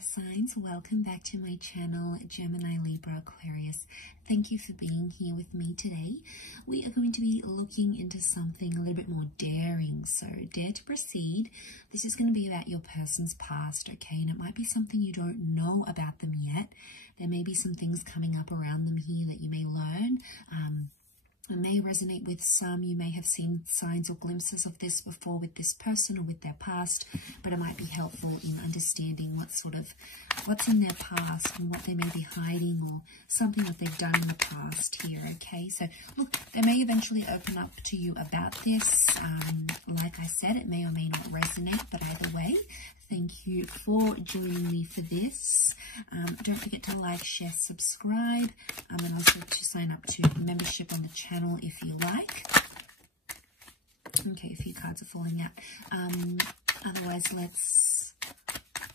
air signs, welcome back to my channel, Gemini, Libra, Aquarius. Thank you for being here with me today. We are going to be looking into something a little bit more daring, so dare to proceed. This is going to be about your person's past, okay, and it might be something you don't know about them yet. There may be some things coming up around them here that you may learn. It may resonate with some. You may have seen signs or glimpses of this before with this person or with their past, but it might be helpful in understanding what's in their past and what they may be hiding or something that they've done in the past here, okay? So, look, they may eventually open up to you about this. Like I said, it may or may not resonate, but either way, thank you for joining me for this. Don't forget to like, share, subscribe, and also to sign up to membership on the channel if you like. Okay, a few cards are falling out. Otherwise, let's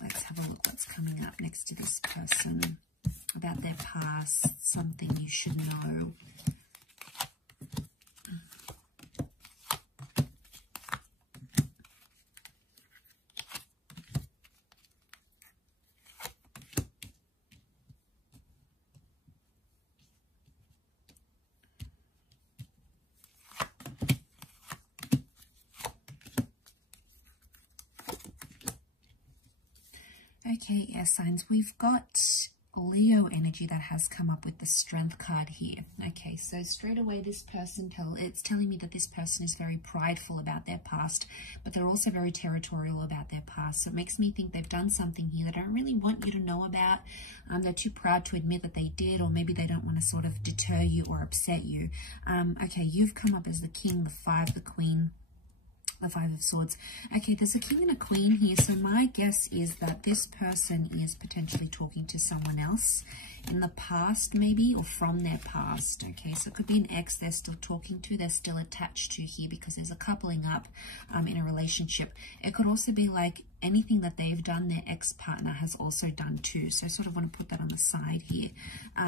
have a look what's coming up next to this person about their past, something you should know. Okay, air signs, we've got Leo energy that has come up with the Strength card here. Okay, so straight away this person, it's telling me that this person is very prideful about their past, but they're also very territorial about their past. So it makes me think they've done something here they don't really want you to know about. They're too proud to admit that they did, or maybe they don't want to sort of deter you or upset you. Okay, you've come up as the King, the Five, the Queen, the Five of Swords. Okay, there's a King and a Queen here, so my guess is that this person is potentially talking to someone else in the past, maybe, or from their past. Okay, so it could be an ex they're still talking to, they're still attached to here, because there's a coupling up in a relationship. It could also be like anything that they've done, their ex-partner has also done too, so I sort of want to put that on the side here.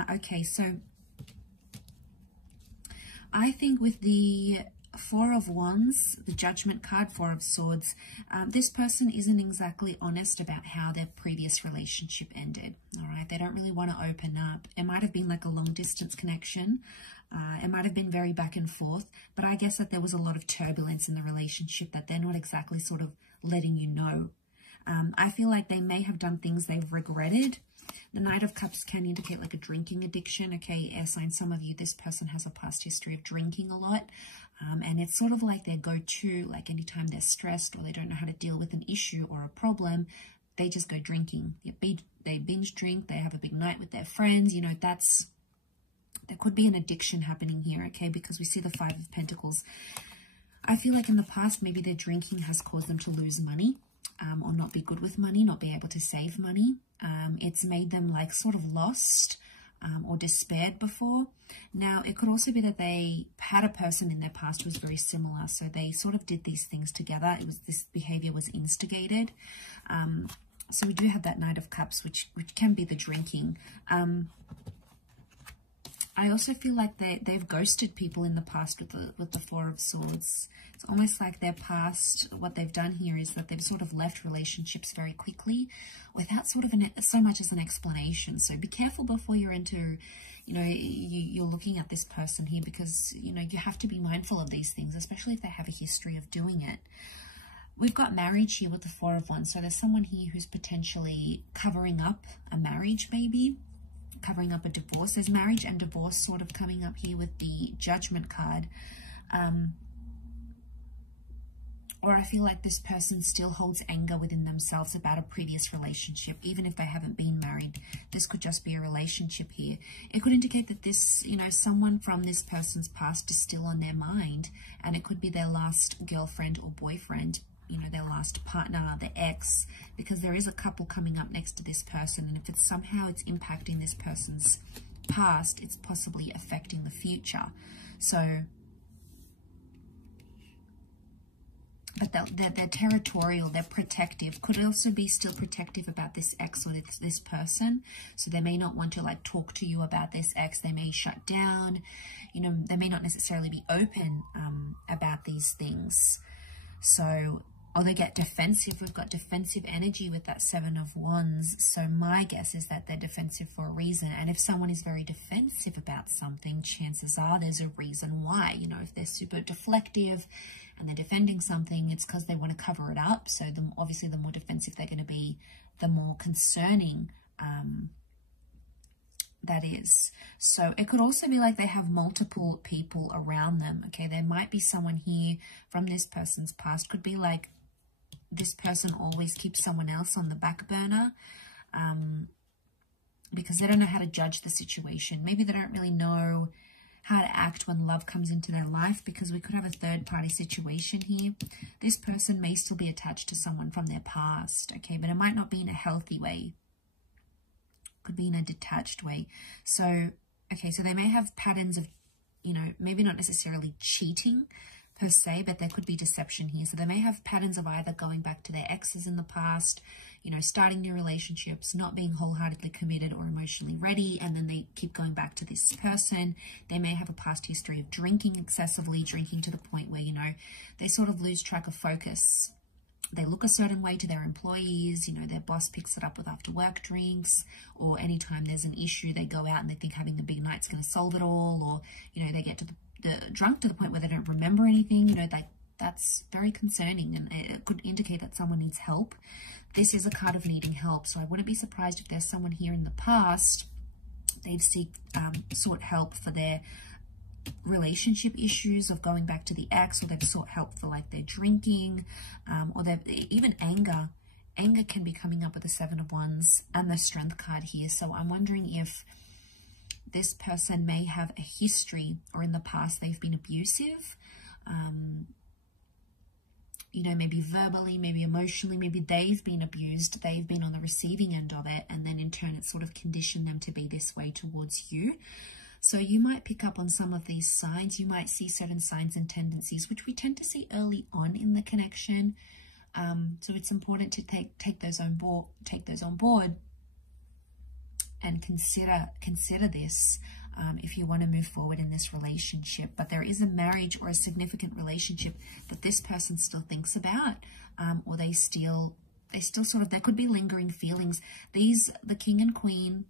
Okay, so I think with the Four of Wands, the Judgment card, Four of Swords, this person isn't exactly honest about how their previous relationship ended. All right, they don't really want to open up. It might have been like a long distance connection. It might have been very back and forth, but I guess that there was a lot of turbulence in the relationship that they're not exactly sort of letting you know. I feel like they may have done things they've regretted. The Knight of Cups can indicate like a drinking addiction. Okay, air sign, some of you, this person has a past history of drinking a lot. And it's sort of like their go-to, like anytime they're stressed or they don't know how to deal with an issue or a problem, they just go drinking. They binge drink, they have a big night with their friends. You know, there could be an addiction happening here, okay, because we see the Five of Pentacles. I feel like in the past, maybe their drinking has caused them to lose money. Or not be good with money, not be able to save money. It's made them like sort of lost or despaired before. Now, it could also be that they had a person in their past who was very similar. So they sort of did these things together. This behavior was instigated. So we do have that Knight of Cups, which can be the drinking. I also feel like they've ghosted people in the past with the Four of Swords. It's almost like their past, what they've done here is that they've sort of left relationships very quickly without sort of so much as an explanation. So be careful before you're into, you know, you're looking at this person here, because, you know, you have to be mindful of these things, especially if they have a history of doing it. We've got marriage here with the Four of Wands. So there's someone here who's potentially covering up a marriage, maybe covering up a divorce. There's marriage and divorce sort of coming up here with the Judgment card. Or I feel like this person still holds anger within themselves about a previous relationship, even if they haven't been married. This could just be a relationship here. It could indicate that this, you know, someone from this person's past is still on their mind, and it could be their last girlfriend or boyfriend, you know, their last partner, their ex, because there is a couple coming up next to this person, and if it's somehow it's impacting this person's past, it's possibly affecting the future. So, but they're territorial, they're protective, could also be still protective about this ex or this person. So they may not want to like talk to you about this ex. They may shut down, you know, they may not necessarily be open about these things. So or they get defensive. We've got defensive energy with that Seven of Wands. So my guess is that they're defensive for a reason. And if someone is very defensive about something, chances are there's a reason why. You know, if they're super deflective and they're defending something, it's because they want to cover it up. So obviously the more defensive they're going to be, the more concerning that is. So it could also be like they have multiple people around them. Okay, there might be someone here from this person's past. Could be like this person always keeps someone else on the back burner because they don't know how to judge the situation. Maybe they don't really know how to act when love comes into their life, because we could have a third-party situation here. This person may still be attached to someone from their past, okay, but it might not be in a healthy way. Could be in a detached way. So, okay, so they may have patterns of, you know, maybe not necessarily cheating per se, but there could be deception here. So they may have patterns of either going back to their exes in the past, you know, starting new relationships, not being wholeheartedly committed or emotionally ready, and then they keep going back to this person. They may have a past history of drinking excessively, drinking to the point where, you know, they sort of lose track of focus. They look a certain way to their employees, you know, their boss picks it up with after work drinks, or anytime there's an issue, they go out and they think having the big night's going to solve it all, or, you know, they get to the drunk to the point where they don't remember anything. You know, that's very concerning, and it could indicate that someone needs help. This is a card of needing help, so I wouldn't be surprised if there's someone here in the past, they've sought help for their relationship issues of going back to the ex, or they've sought help for like their drinking, or they've even anger. Anger can be coming up with the Seven of Wands and the Strength card here. So I'm wondering if this person may have a history, or in the past they've been abusive, you know, maybe verbally, maybe emotionally, maybe they've been abused, they've been on the receiving end of it, and then in turn it sort of conditioned them to be this way towards you. So you might pick up on some of these signs. You might see certain signs and tendencies, which we tend to see early on in the connection. So it's important to take those on board and consider this if you want to move forward in this relationship. But there is a marriage or a significant relationship that this person still thinks about, or they still sort of, there could be lingering feelings. The King and Queen,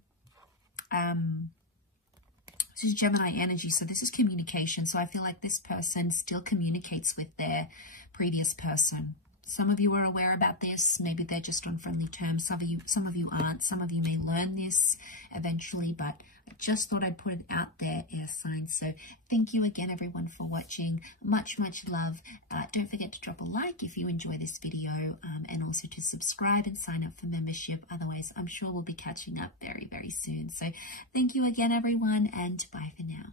this is Gemini energy, so this is communication. So I feel like this person still communicates with their previous person. Some of you are aware about this. Maybe they're just on friendly terms. Some of you aren't. Some of you may learn this eventually, but I just thought I'd put it out there, air signs. So thank you again, everyone, for watching. Much, much love. Don't forget to drop a like if you enjoy this video, and also to subscribe and sign up for membership. Otherwise, I'm sure we'll be catching up very, very soon. So thank you again, everyone, and bye for now.